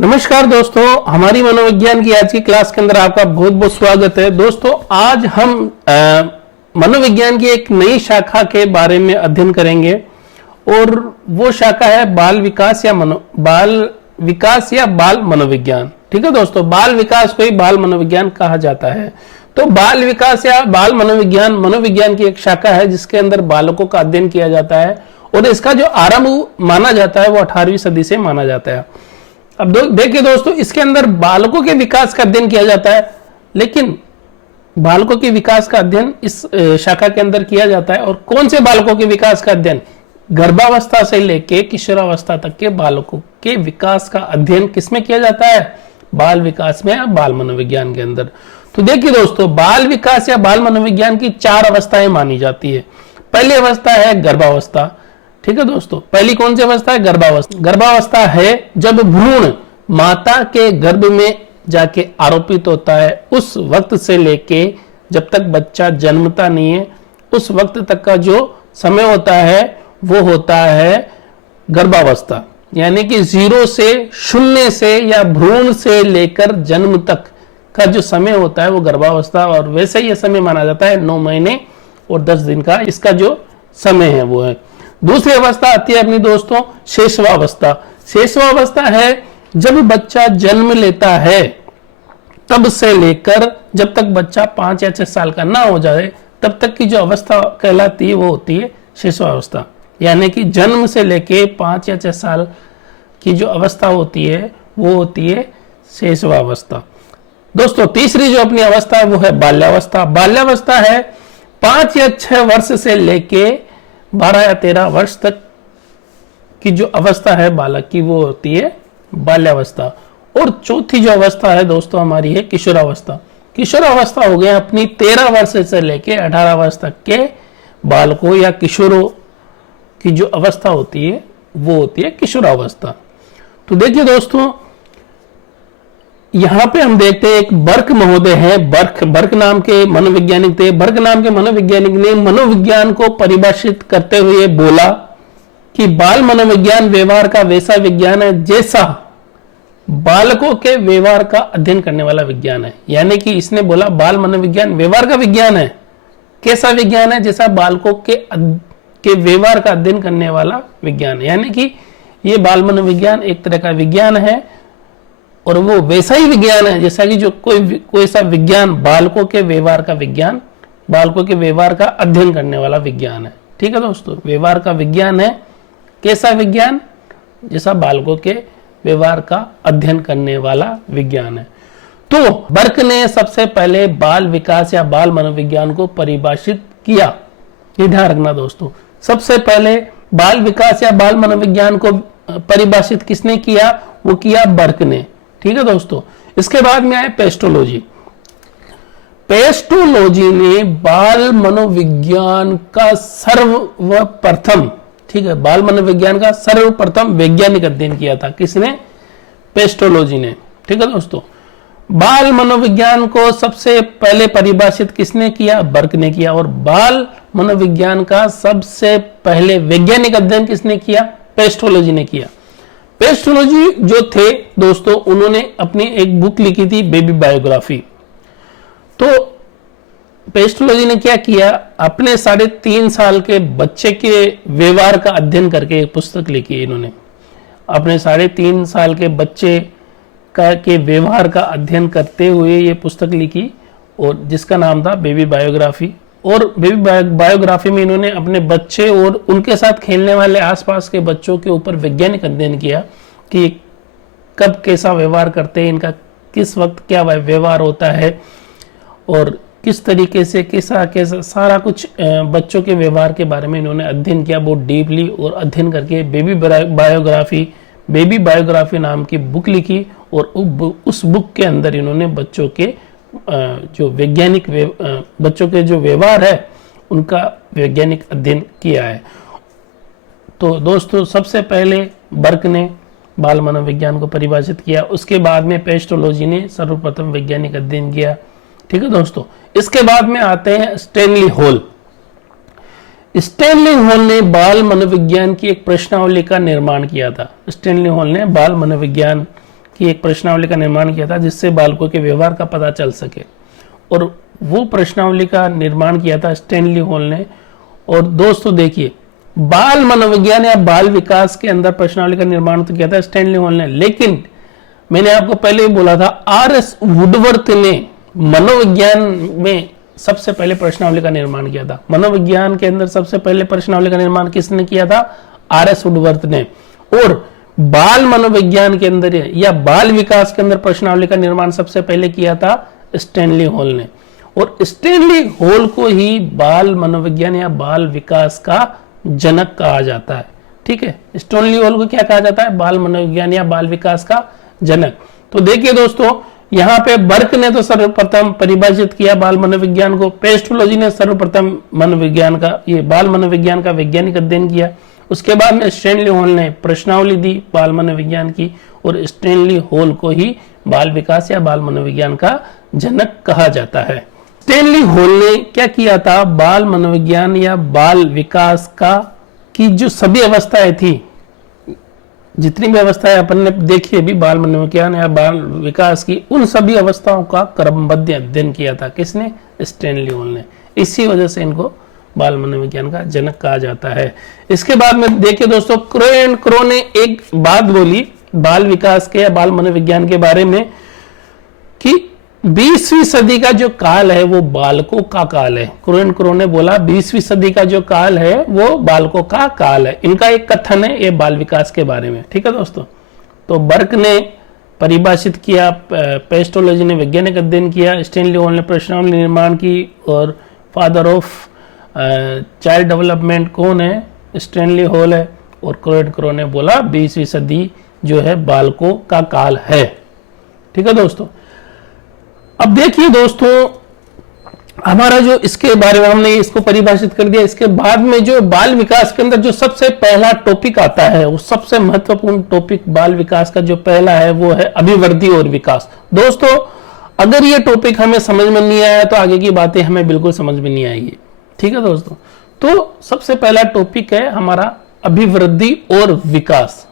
नमस्कार दोस्तों, हमारी मनोविज्ञान की आज की क्लास के अंदर आपका बहुत बहुत स्वागत है। दोस्तों, आज हम मनोविज्ञान की एक नई शाखा के बारे में अध्ययन करेंगे और वो शाखा है बाल विकास या बाल मनोविज्ञान। ठीक है दोस्तों, बाल विकास को ही बाल मनोविज्ञान कहा जाता है। तो बाल विकास या बाल मनोविज्ञान मनोविज्ञान की एक शाखा है जिसके अंदर बालकों का अध्ययन किया जाता है और इसका जो आरंभ माना जाता है वो 18वीं सदी से माना जाता है। अब देखिए दोस्तों, इसके अंदर बालकों के विकास का अध्ययन किया जाता है, लेकिन बालकों के विकास का अध्ययन इस शाखा के अंदर किया जाता है। और कौन से बालकों के विकास का अध्ययन? गर्भावस्था से लेके किशोरावस्था तक के बालकों के विकास का अध्ययन किसमें किया जाता है? बाल विकास में या बाल मनोविज्ञान के अंदर। तो देखिए दोस्तों, बाल विकास या बाल मनोविज्ञान की 4 अवस्थाएं मानी जाती है। पहली अवस्था है गर्भावस्था। ठीक है दोस्तों, पहली कौन सी अवस्था है? गर्भावस्था। गर्भावस्था है जब भ्रूण माता के गर्भ में जाके आरोपित होता है। उस वक्त से लेके जब तक बच्चा जन्मता नहीं है उस वक्त तक का जो समय होता है वो होता है गर्भावस्था। यानी कि 0 से 0 से या भ्रूण से लेकर जन्म तक का जो समय होता है वो गर्भावस्था, और वैसे ये समय माना जाता है 9 महीने और 10 दिन का इसका जो समय है वो है। दूसरी अवस्था आती है अपनी दोस्तों शेषवावस्था। शेषवावस्था है जब बच्चा जन्म लेता है तब से लेकर जब तक बच्चा 5 या 6 साल का ना हो जाए तब तक की जो अवस्था कहलाती है वो होती है शेषवावस्था। यानी कि जन्म से लेके 5 या 6 साल की जो अवस्था होती है वो होती है शेषवावस्था। दोस्तों, तीसरी जो अपनी अवस्था है वो है बाल्यावस्था। बाल्यावस्था है 5 या 6 वर्ष से लेके 12 या 13 वर्ष तक की जो अवस्था है बालक की वो होती है बाल्यावस्था। और चौथी जो अवस्था है दोस्तों हमारी है किशोरावस्था। किशोरावस्था हो गया अपनी 13 वर्ष से लेके 18 वर्ष तक के बालकों या किशोरों की जो अवस्था होती है वो होती है किशोरावस्था। तो देखिए दोस्तों, यहां पे हम देखते हैं एक बर्क महोदय है। बर्क नाम के मनोवैज्ञानिक थे। बर्क नाम के मनोवैज्ञानिक ने मनोविज्ञान को परिभाषित करते हुए बोला कि बाल मनोविज्ञान व्यवहार का वैसा विज्ञान है जैसा बालकों के व्यवहार का अध्ययन करने वाला विज्ञान है। यानी कि इसने बोला बाल मनोविज्ञान व्यवहार का विज्ञान है। कैसा विज्ञान है? जैसा बालकों के व्यवहार का अध्ययन करने वाला विज्ञान है। यानी कि ये बाल मनोविज्ञान एक तरह का विज्ञान है और वो वैसा ही विज्ञान है जैसा कि जो कोई सा विज्ञान बालकों के व्यवहार का विज्ञान, बालकों के व्यवहार का अध्ययन करने वाला विज्ञान है। ठीक है दोस्तों, व्यवहार का विज्ञान है। कैसा विज्ञान? जैसा बालकों के व्यवहार का अध्ययन करने वाला विज्ञान है। तो बर्क ने सबसे पहले बाल विकास या बाल मनोविज्ञान को परिभाषित किया। ये ध्यान रखना दोस्तों, सबसे पहले बाल विकास या बाल मनोविज्ञान को परिभाषित किसने किया? वो किया बर्क ने। ठीक है दोस्तों, इसके बाद में आए पेस्टोलॉजी। पेस्टोलॉजी ने बाल मनोविज्ञान का सर्वप्रथम, ठीक है, बाल मनोविज्ञान का सर्वप्रथम वैज्ञानिक अध्ययन किया था। किसने? पेस्टोलॉजी ने। ठीक है दोस्तों, बाल मनोविज्ञान को सबसे पहले परिभाषित किसने किया? बर्क ने किया। और बाल मनोविज्ञान का सबसे पहले वैज्ञानिक अध्ययन किसने किया? पेस्टोलॉजी ने किया। पेस्टोलॉजी जो थे दोस्तों, उन्होंने अपनी एक बुक लिखी थी बेबी बायोग्राफी। तो पेस्टोलॉजी ने क्या किया? अपने 3.5 साल के बच्चे के व्यवहार का अध्ययन करके एक पुस्तक लिखी। इन्होंने अपने 3.5 साल के बच्चे के व्यवहार का अध्ययन करते हुए ये पुस्तक लिखी और जिसका नाम था बेबी बायोग्राफी। और बेबी बायोग्राफी में इन्होंने अपने बच्चे और उनके साथ खेलने वाले आसपास के बच्चों के ऊपर वैज्ञानिक अध्ययन किया कि कब कैसा व्यवहार करते हैं, इनका किस वक्त क्या व्यवहार होता है और किस तरीके से कैसा सारा कुछ बच्चों के व्यवहार के बारे में इन्होंने अध्ययन किया बहुत डीपली। और अध्ययन करके बेबी बायोग्राफी नाम की बुक लिखी और उस बुक के अंदर इन्होंने बच्चों के जो वैज्ञानिक बच्चों के जो व्यवहार है उनका वैज्ञानिक अध्ययन किया है। तो दोस्तों, सबसे पहले बर्क ने बाल मनोविज्ञान को परिभाषित किया, उसके बाद में पेस्टोलॉजी ने सर्वप्रथम वैज्ञानिक अध्ययन किया। ठीक है दोस्तों, इसके बाद में आते हैं स्टैनली हॉल। स्टैनली हॉल ने बाल मनोविज्ञान की एक प्रश्नावली का निर्माण किया था। स्टैनली हॉल ने बाल मनोविज्ञान की एक प्रश्नावली का निर्माण किया था जिससे बालकों के व्यवहार का पता चल सके, और वो प्रश्नावली का निर्माण किया था स्टैनली हॉल ने। और दोस्तों देखिए, बाल मनोविज्ञान या बाल विकास के अंदर प्रश्नावली का निर्माण तो किया था स्टैनली हॉल ने, लेकिन मैंने आपको पहले ही बोला था आर.एस. वुडवर्थ ने मनोविज्ञान में सबसे पहले प्रश्नावली का निर्माण किया था। मनोविज्ञान के अंदर सबसे पहले प्रश्नावली का निर्माण किसने किया था? आर.एस. वुडवर्थ ने। और बाल मनोविज्ञान के अंदर या बाल विकास के अंदर प्रश्नावली का निर्माण सबसे पहले किया था स्टैनली हॉल ने। और स्टैनली हॉल को ही बाल मनोविज्ञान या बाल विकास का जनक कहा जाता है। ठीक है, स्टैनली हॉल को क्या कहा जाता है? बाल मनोविज्ञान या बाल विकास का जनक। तो देखिए दोस्तों, यहाँ पे बर्क ने तो सर्वप्रथम परिभाषित किया बाल मनोविज्ञान को, पेस्टोलॉजी ने सर्वप्रथम मनोविज्ञान का ये बाल मनोविज्ञान का वैज्ञानिक अध्ययन किया। उसके बाद में स्टैनली हॉल ने प्रश्नावली दी बाल मनोविज्ञान की, और स्टैनली हॉल को ही बाल विकास या बाल मनोविज्ञान का जनक कहा जाता है। स्टैनली हॉल ने क्या किया था? बाल मनोविज्ञान या बाल विकास का की जो सभी अवस्थाएं थी, जितनी भी अवस्थाएं अपन ने देखी अभी बाल मनोविज्ञान या बाल विकास की, उन सभी अवस्थाओं का क्रमबद्ध अध्ययन किया था। किसने? स्टैनली हॉल ने। इसी वजह से इनको बाल मनोविज्ञान का जनक कहा जाता है। इसके बाद में देखिए दोस्तों, क्रो एंड क्रो ने एक बात बोली बाल विकास के या बाल मनोविज्ञान के बारे में कि 20वीं सदी का जो काल है वो बालकों का काल है। क्रो एंड क्रो ने बोला 20वीं सदी का जो काल है वो बालकों का काल है। इनका एक कथन है ये बाल विकास के बारे में। ठीक है दोस्तों, तो बर्क ने परिभाषित किया, पेस्टोलॉजी ने वैज्ञानिक अध्ययन किया, स्टैनली हॉल ने प्रश्नावली निर्माण की, और फादर ऑफ चाइल्ड डेवलपमेंट कौन है? स्टैनली हॉल है। और क्रो एंड क्रो ने बोला 20वीं सदी जो है बालकों का काल है। ठीक है दोस्तों, अब देखिए दोस्तों, हमारा जो इसके बारे में हमने इसको परिभाषित कर दिया। इसके बाद में जो बाल विकास के अंदर जो सबसे पहला टॉपिक आता है, वो सबसे महत्वपूर्ण टॉपिक बाल विकास का जो पहला है वो है अभिवृद्धि और विकास। दोस्तों, अगर ये टॉपिक हमें समझ में नहीं आया तो आगे की बातें हमें बिल्कुल समझ में नहीं आएगी। ठीक है दोस्तों, तो सबसे पहला टॉपिक है हमारा अभिवृद्धि और विकास।